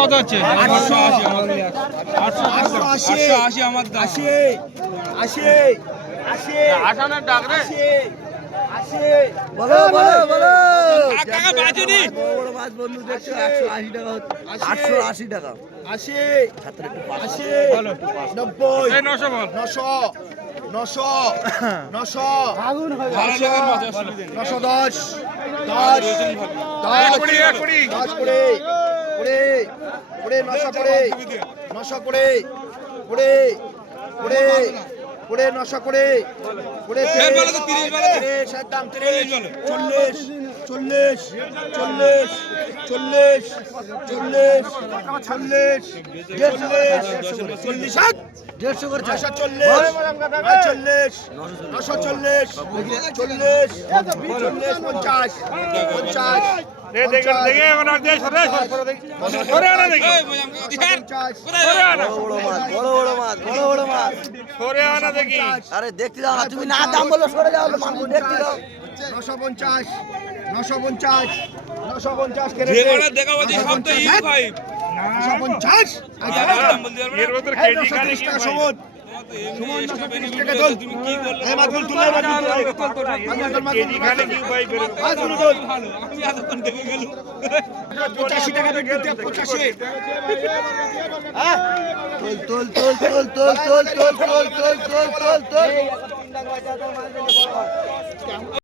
কত হচ্ছে? 880 আমার দাম। 80 ডাক রে। বলো বলো বলো টাকা বাজুনি। বড় মাছ বন্ধু দেখছো 180 টাকা 880 টাকা 80 80 বলো 90 এই 900 বল। 900 আগুন হবে 910 10 কুড়ি, 10 করে 900 করে 900 করে 900 করে ফের বলো তো 30 বলো তো। 30 একদম 40 বলো। 40 150 করে চাই দেখে এখন আর দিয়ে সরে আনা দেখি। বড় মাছ সরে আনা দেখি। আরে দেখতে দাও না তুমি না দাম বলো সরে যাও মাছ দেখতে দাও 950 যে কটা দেখা পাচ্ছি সব তো ই ভাই। 950 এর ভিতর কেজি খালি কি ভাই? সুমন তুমি কি বললে? এই মাছগুলো তুলে কেজি খালি কি ভাই বের করে? মাছগুলো তোল ভালো, আমি এতক্ষণ দেখে গেলুম। 85 টাকা বিক্রি 85 হ্যাঁ তোল